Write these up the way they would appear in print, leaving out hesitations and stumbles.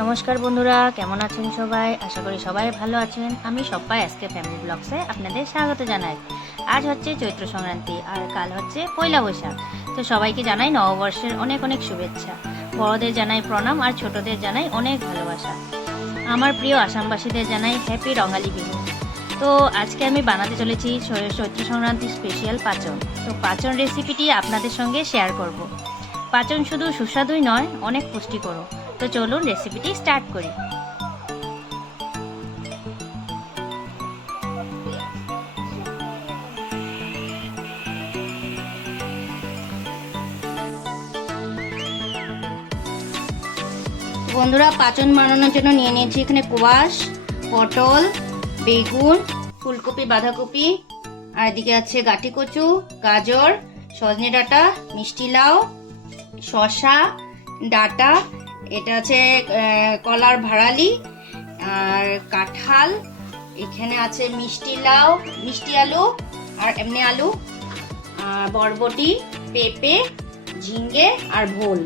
নমস্কার বন্ধুরা, কেমন আছেন সবাই? আশা করি সবাই ভালো আছেন। আমি সবাই আজকে ফ্যামিলি ব্লগসে আপনাদের স্বাগত জানাই। আজ হচ্ছে চৈত্র সংক্রান্তি আর কাল হচ্ছে পয়লা বৈশাখ। তো সবাইকে জানাই নববর্ষের অনেক অনেক শুভেচ্ছা। বড়দের জানাই প্রণাম আর ছোটদের জানাই অনেক ভালোবাসা। আমার প্রিয় আসামবাসীদের জানাই হ্যাপি রঙালী বিহু। তো আজকে আমি বানাতে চলেছি চৈত্র সংক্রান্তি স্পেশাল পাচন। তো পাচন রেসিপিটি আপনাদের সঙ্গে শেয়ার করব। পাচন শুধু সুস্বাদুই নয়, অনেক পুষ্টিকরও। তো চলুন রেসিপিটি স্টার্ট করি। বন্ধুরা, পাচন বানানোর জন্য নিয়ে নিয়েছি এখানে কোয়াশ, পটল, বেগুন, ফুলকপি, বাঁধাকপি, আর এদিকে আছে গাটি কচু, গাজর, সজনে ডাঁটা, মিষ্টি লাউ, শসা ডাঁটা, এটা আছে কলার ভাড়ালি, আর কাঁঠাল, এখানে আছে মিষ্টি লাউ, মিষ্টি আলু আর এমনি আলু, আর বরবটি, পেঁপে, ঝিঙ্গে আর ভোল।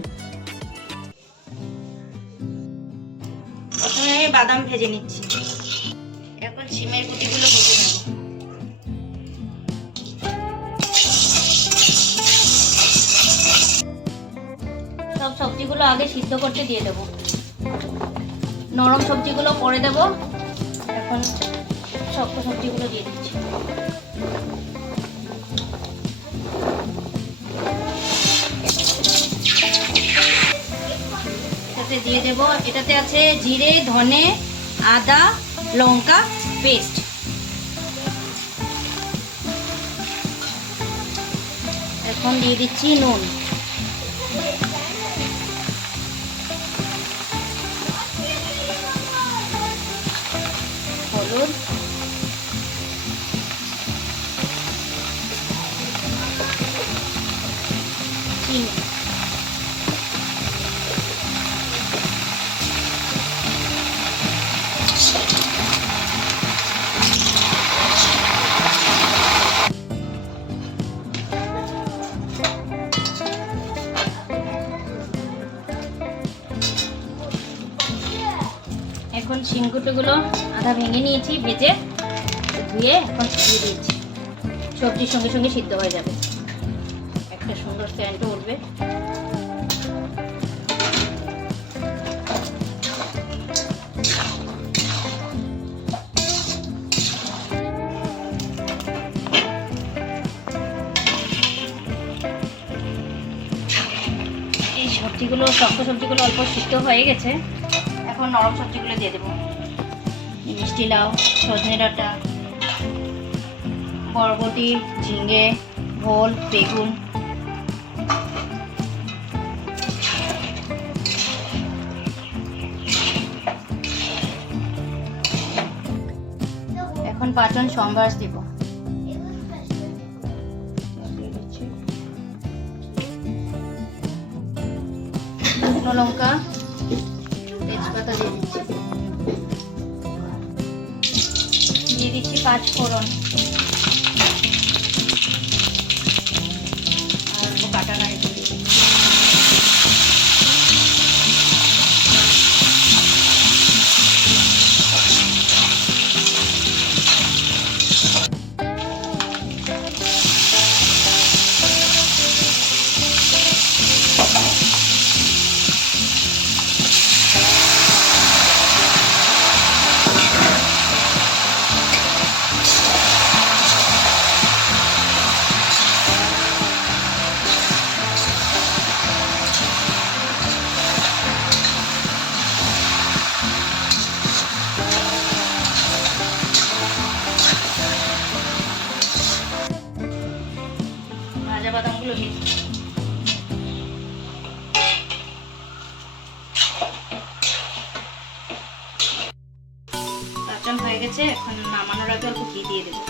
প্রথমে আমি বাদাম ভেজে নিচ্ছি। এখন সিমের গুটিগুলো ভেজে নেব। সব সবজিগুলো আগে সিদ্ধ করতে দিয়ে দেব। নরম সবজিগুলো পরে দেব। এখন শক্ত সবজিগুলো দিয়ে দিচ্ছি। এটাতে দিয়ে দেব, এটাতে আছে জিরে, ধনে, আদা, লঙ্কা পেস্ট। এখন দিয়ে দিচ্ছি নুন, হলুদ, চিনি। এখন শিমগুটিগুলো আধা ভেঙে নিয়েছি, ভেজে ধুয়ে এখন দিয়ে দিয়েছি। সবজির সঙ্গে সঙ্গে সিদ্ধ হয়ে যাবে, একটা সুন্দর সেন্টও উঠবে। এই সবজিগুলো, শক্ত সবজিগুলো অল্প সিদ্ধ হয়ে গেছে। এখন নরম সবজিগুলো দিয়ে দেবো। মিষ্টি লাউ, সজনে ডাঁটা, বরবটি, ঝিঙে, ভোল, বেগুন। এখন পাচন সম্ভার দিব। শুকনো লঙ্কা, তেজপাতা দিয়ে দিচ্ছি। দিয়ে দিচ্ছি 5 ফোড়ন আর কাটা নারকেল। ভাজা বাদামগুলো দিয়ে পাচন হয়ে গেছে। এখন নামানোর আগে অল্প ঘি দিয়ে দেবো।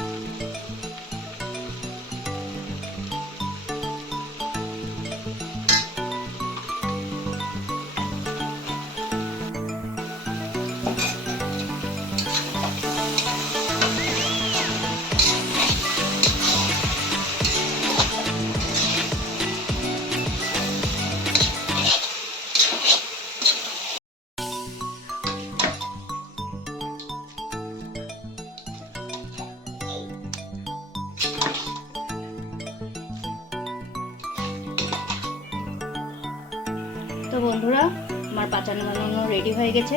তো বন্ধুরা, আমার পাঁচান বানানো রেডি হয়ে গেছে।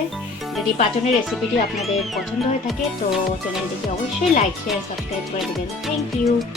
যদি পাঁচনের রেসিপিটি আপনাদের পছন্দ হয়ে থাকে তো চ্যানেলটিকে অবশ্যই লাইক শেয়ার সাবস্ক্রাইব করে দেবেন। Thank you.